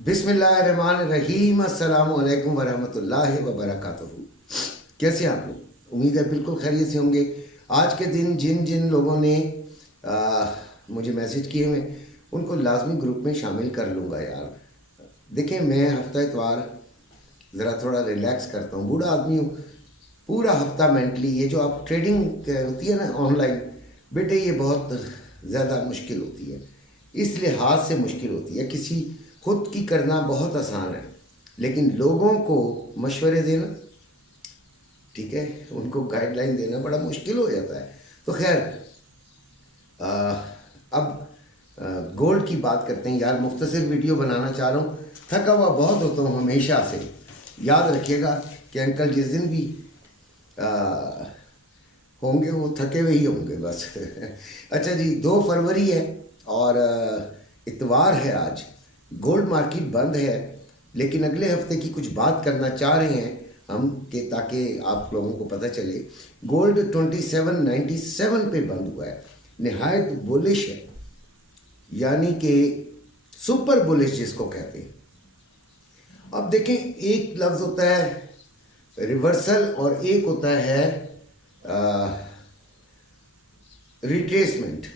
बिस्मिल्लाहिर्रहमानिर्रहीम अस्सलामु अलैकुम वरहमतुल्लाहि वबरकातुहू। कैसे आप लोग? उम्मीद है बिल्कुल खैरियत से होंगे। आज के दिन जिन जिन लोगों ने मुझे मैसेज किए मैं उनको लाजमी ग्रुप में शामिल कर लूँगा यार। देखें, मैं हफ्ता इतवार ज़रा थोड़ा रिलैक्स करता हूँ, बूढ़ा आदमी हूँ। पूरा हफ्ता मेंटली ये जो आप ट्रेडिंग होती है ना ऑनलाइन, बेटे ये बहुत ज़्यादा मुश्किल होती है। इस लिहाज से मुश्किल होती है, किसी खुद की करना बहुत आसान है लेकिन लोगों को मशवरे देना, ठीक है, उनको गाइडलाइन देना बड़ा मुश्किल हो जाता है। तो खैर अब गोल्ड की बात करते हैं यार। मुख्तसर वीडियो बनाना चाह रहा हूँ, थका हुआ बहुत होता हूँ हमेशा से। याद रखिएगा कि अंकल जिस दिन भी होंगे वो थके हुए ही होंगे बस। अच्छा जी, 2 फरवरी है और इतवार है आज। गोल्ड मार्केट बंद है लेकिन अगले हफ्ते की कुछ बात करना चाह रहे हैं हम कि ताकि आप लोगों को पता चले। गोल्ड 2797 पे बंद हुआ है, निहायत बुलिश है, यानी कि सुपर बुलिश जिसको कहते हैं। अब देखें, एक लफ्ज़ होता है रिवर्सल और एक होता है रिट्रेसमेंट।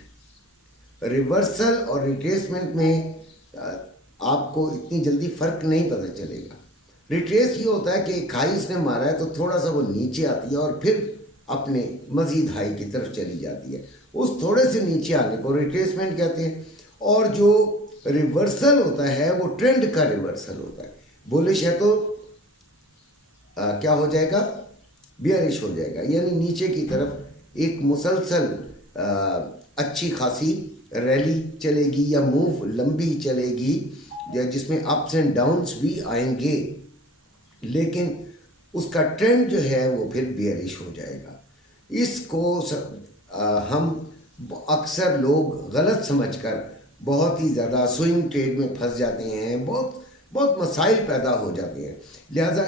रिवर्सल और रिट्रेसमेंट में आपको इतनी जल्दी फ़र्क नहीं पता चलेगा। रिट्रेस ये होता है कि एक हाई इसने मारा है तो थोड़ा सा वो नीचे आती है और फिर अपने मज़ीद हाई की तरफ चली जाती है। उस थोड़े से नीचे आने को रिट्रेसमेंट कहते हैं। और जो रिवर्सल होता है वो ट्रेंड का रिवर्सल होता है। बुलिश है तो क्या हो जाएगा? बियरिश हो जाएगा, यानी नीचे की तरफ एक मुसलसल अच्छी खासी रैली चलेगी या मूव लंबी चलेगी या जिसमें अप्स एंड डाउन्स भी आएंगे, लेकिन उसका ट्रेंड जो है वो फिर बियरिश हो जाएगा। इसको हम अक्सर लोग गलत समझकर बहुत ही ज़्यादा स्विंग ट्रेड में फंस जाते हैं, बहुत मसाइल पैदा हो जाते हैं। लिहाजा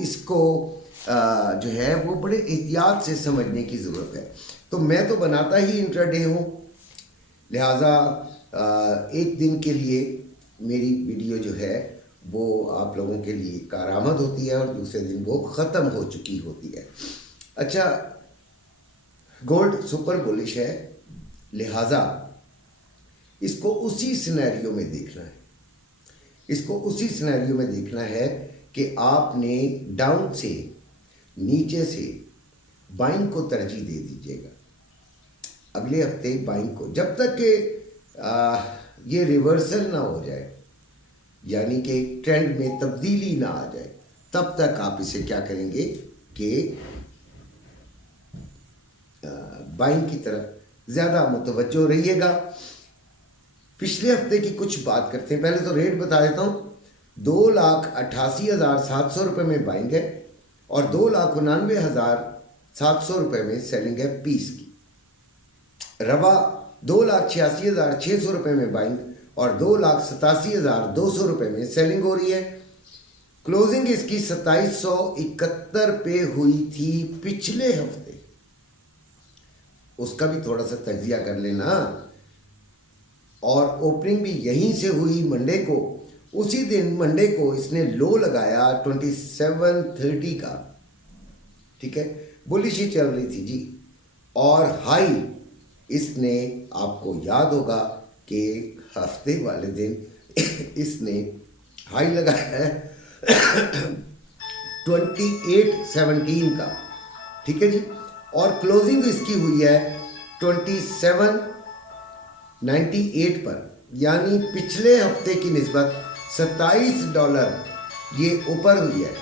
इसको जो है वो बड़े एहतियात से समझने की ज़रूरत है। तो मैं तो बनाता ही इंट्राडे हूँ, लिहाजा एक दिन के लिए मेरी वीडियो जो है वो आप लोगों के लिए कारआमद होती है और दूसरे दिन वो ख़त्म हो चुकी होती है। अच्छा, गोल्ड सुपर बुलिश है, लिहाजा इसको उसी सिनेरियो में देखना है। इसको उसी सिनेरियो में देखना है कि आपने डाउन से नीचे से बाइंग को तरजीह दे दीजिएगा अगले हफ्ते बाइंग को, जब तक कि ये रिवर्सल ना हो जाए, यानी कि ट्रेंड में तब्दीली ना आ जाए, तब तक आप इसे क्या करेंगे कि बाइंग की तरफ ज़्यादा मुतवज्जो रहिएगा। पिछले हफ्ते की कुछ बात करते हैं। पहले तो रेट बता देता हूँ। 2,88,700 रुपये में बाइंग है और 2,99,700 रुपये में सेलिंग है पीस की। रवा 2,86,600 रुपये में बाइंग और 2,87,200 रुपये में सेलिंग हो रही है। क्लोजिंग इसकी 2771 पे हुई थी पिछले हफ्ते, उसका भी थोड़ा सा तजिया कर लेना। और ओपनिंग भी यहीं से हुई मंडे को। उसी दिन मंडे को इसने लो लगाया 2730 का, ठीक है, बुलिश ही चल रही थी जी। और हाई इसने, आपको याद होगा कि हफ्ते वाले दिन इसने हाई लगाया है 2817 का, ठीक है जी। और क्लोजिंग इसकी हुई है 2798 पर, यानी पिछले हफ्ते की निस्बत $27 ये ऊपर हुई है,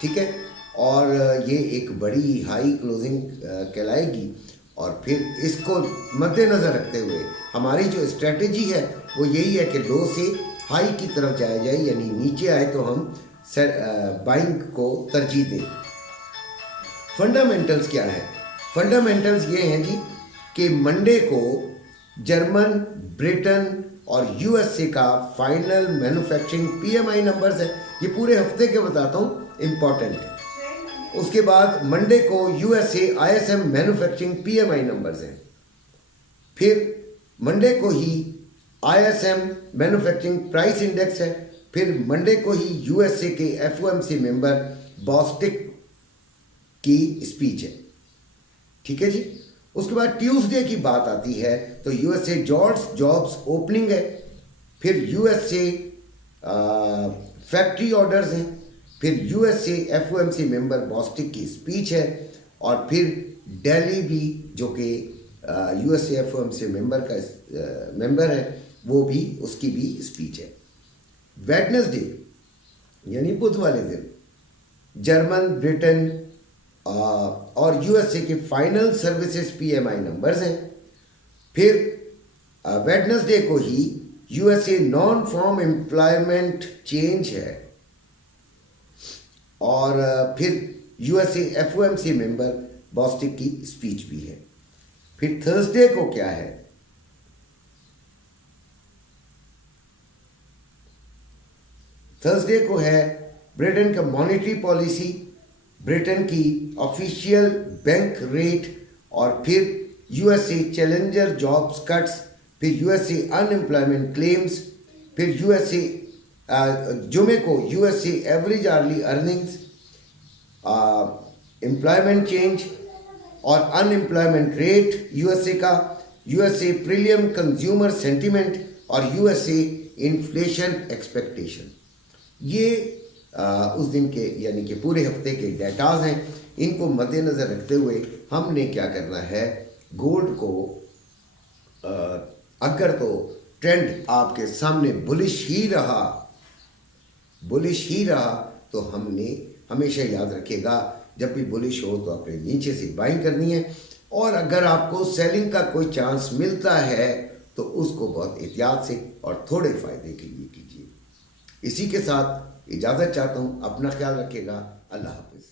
ठीक है। और ये एक बड़ी हाई क्लोजिंग कहलाएगी। और फिर इसको मद्देनज़र रखते हुए हमारी जो स्ट्रेटजी है वो यही है कि लो से हाई की तरफ जाया जाए, यानी नीचे आए तो हम बाइंग को तरजीह दें। फंडामेंटल्स क्या है? फंडामेंटल्स ये हैं जी कि मंडे को जर्मन, ब्रिटेन और यूएसए का फाइनल मैन्युफैक्चरिंग पीएमआई नंबर्स है। ये पूरे हफ्ते के बताता हूँ, इम्पॉर्टेंट है। उसके बाद मंडे को USA ISM manufacturing PMI numbers हैं। फिर मंडे को ही आईएसएम मैन्युफैक्चरिंग प्राइस इंडेक्स है फिर मंडे को ही यूएसए के एफओएमसी मेंबर बॉस्टिक की स्पीच है, ठीक है जी। उसके बाद ट्यूसडे की बात आती है तो यूएसए जॉब्स ओपनिंग है, फिर यूएसए फैक्ट्री ऑर्डर्स हैं, फिर यूएसए एफओएमसी मेंबर बॉस्टिक की स्पीच है, और फिर दिल्ली भी जो कि यूएसए एफओएमसी मेंबर का मेंबर है वो भी, उसकी भी स्पीच है। वेडनेसडे यानी बुध वाले दिन जर्मन, ब्रिटेन और यूएसए के फाइनल सर्विसेज पीएमआई नंबर्स हैं। फिर वेडनेसडे को ही USA non farm employment change है, और फिर यूएसए एफओएमसी मेंबर बॉस्टिक की स्पीच भी है। फिर थर्सडे को क्या है? थर्सडे को है ब्रिटेन का मॉनेटरी पॉलिसी, ब्रिटेन की ऑफिशियल बैंक रेट, और फिर यूएसए चैलेंजर जॉब्स कट्स, फिर यूएसए अनएम्प्लॉयमेंट क्लेम्स, फिर यूएसए जुमे को USA average early earnings, employment change और अनएम्प्लॉयमेंट रेट यूएसए का, यूएसए प्रीमियम कंज्यूमर सेंटीमेंट और यूएसए इन्फ्लेशन एक्सपेक्टेशन। ये उस दिन के यानी कि पूरे हफ्ते के डेटाज हैं। इनको मद्देनज़र रखते हुए हमने क्या करना है, गोल्ड को अगर तो ट्रेंड आपके सामने बुलिश ही रहा तो हमने हमेशा याद रखिएगा जब भी बुलिश हो तो अपने नीचे से बाइंग करनी है, और अगर आपको सेलिंग का कोई चांस मिलता है तो उसको बहुत एहतियात से और थोड़े फायदे के लिए कीजिए। इसी के साथ इजाज़त चाहता हूँ, अपना ख्याल रखिएगा, अल्लाह हाफिज़।